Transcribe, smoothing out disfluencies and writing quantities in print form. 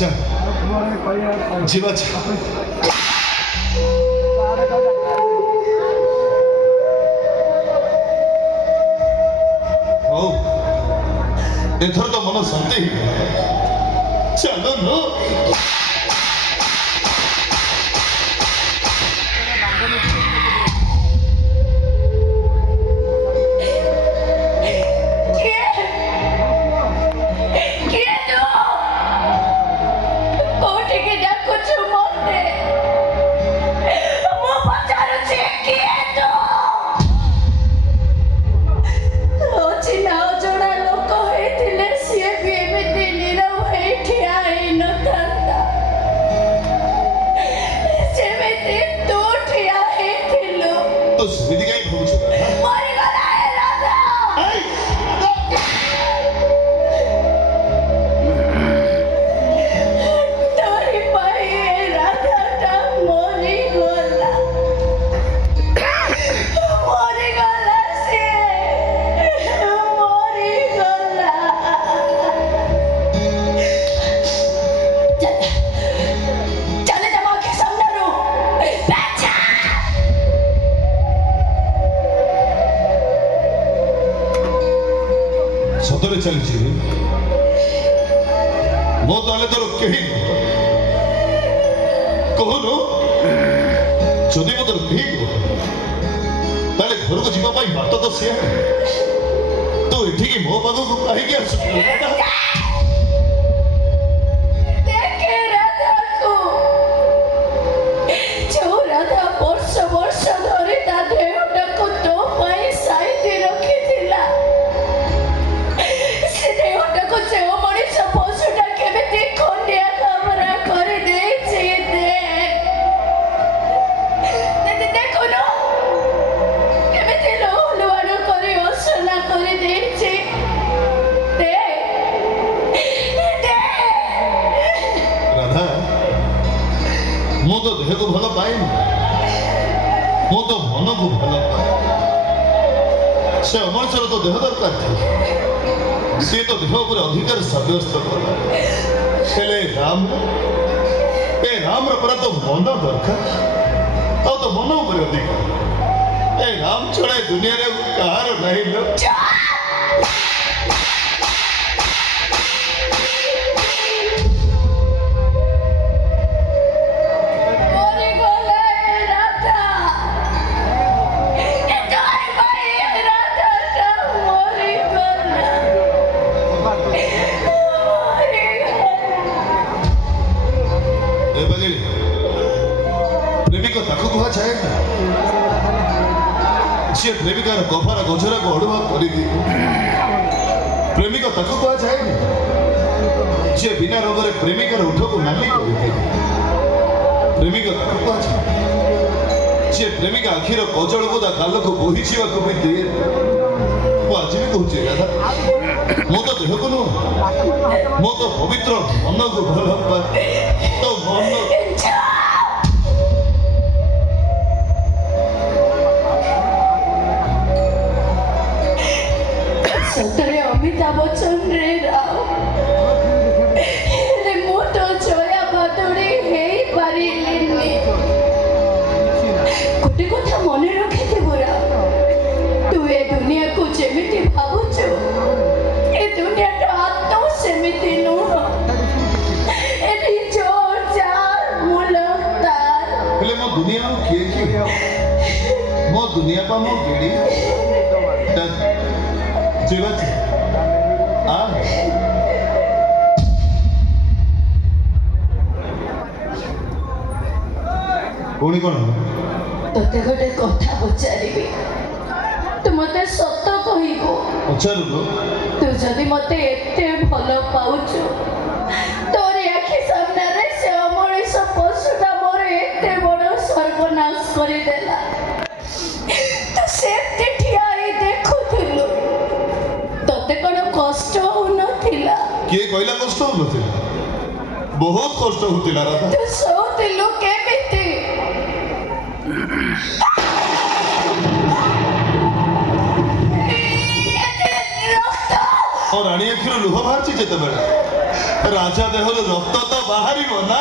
चल जीवा एथर तो मन शांति चलो नो चलছি ମୋ ତଳେ ତୋର କେହି କହୁନୁ ଯଦି ମୋ ତୋର କେହି ତାହେଲେ ଘରକୁ ଯିବା ପାଇଁ ବାଟ ତ ସିଏ ତୁ ଏଠିକି ମୋ ପାଖକୁ କାହିଁକି ଆସୁଛୁ ମୁଁ ତ ଦେହକୁ ଭଲ ପାଏନି ମୁଁ ତ ମନକୁ ଭଲ ପାଏ ସେ ଅମଣିଷର ତ ଦେହ ଦରକାର ଥିଲା ସିଏ ତ ଦେହ ଉପରେ ଅଧିକାର ସାବ୍ୟସ୍ତ କଲା ହେଲେ ରାମର ପରା ତ ମନ ଦରକାର ଆଉ ତ ମନ ଉପରେ ଅଧିକାର ଏ ରାମ ଛଡ଼ା ଏ ଦୁନିଆରେ କାହାର ନାହିଁ ଲୋ से प्रेमिकार कफार गजरा को अड़ुआ कर प्रेमिक ताकू कह जाए जे बिना रोगरे प्रेमिकार उठ को नाली कर प्रेमिक ताकू कह जाए जे प्रेमिक आखिर कजल को गाल को बोही भी दिए आज भी कहूँ दादा मो तो देह को नुह मो तो पवित्र मन को भल पाए तो मन सतरे अमिताभ बच्चन रे राव हेले मु तो जया बादुड़ी हेई पारिलिनी गोटे कथा मन रखिथे बुरा तू ए दुनिया को जेमिति भाबुछु ए दुनिया तो आत्मा सेमिति नुह एटी जोर जार मुलकतार हेले मो दुनिया किए मो दुनिया पा मो गेड़ी जीवन पुणी कौन तोते गोटे कथा पचारिबी तू मते सत कहबो पचारु तू जदि मते एते भल पाउछु तोरी आखि सामने रे से अमଣିଷ पशुटा मोर एते बड़ सर्वनाश करि देला तू सेते ठिया रे देखुथिलु तोते कोन कष्ट हो नथिला किए कहला कष्ट हो नथिला बहुत कष्ट होतिला राधा तू सोतिलु केमिति और रानी अखिर लुह बाहर जेते बेला ରାଜା ଦେହରୁ ରକ୍ତ ତ ବାହାରିବ ନା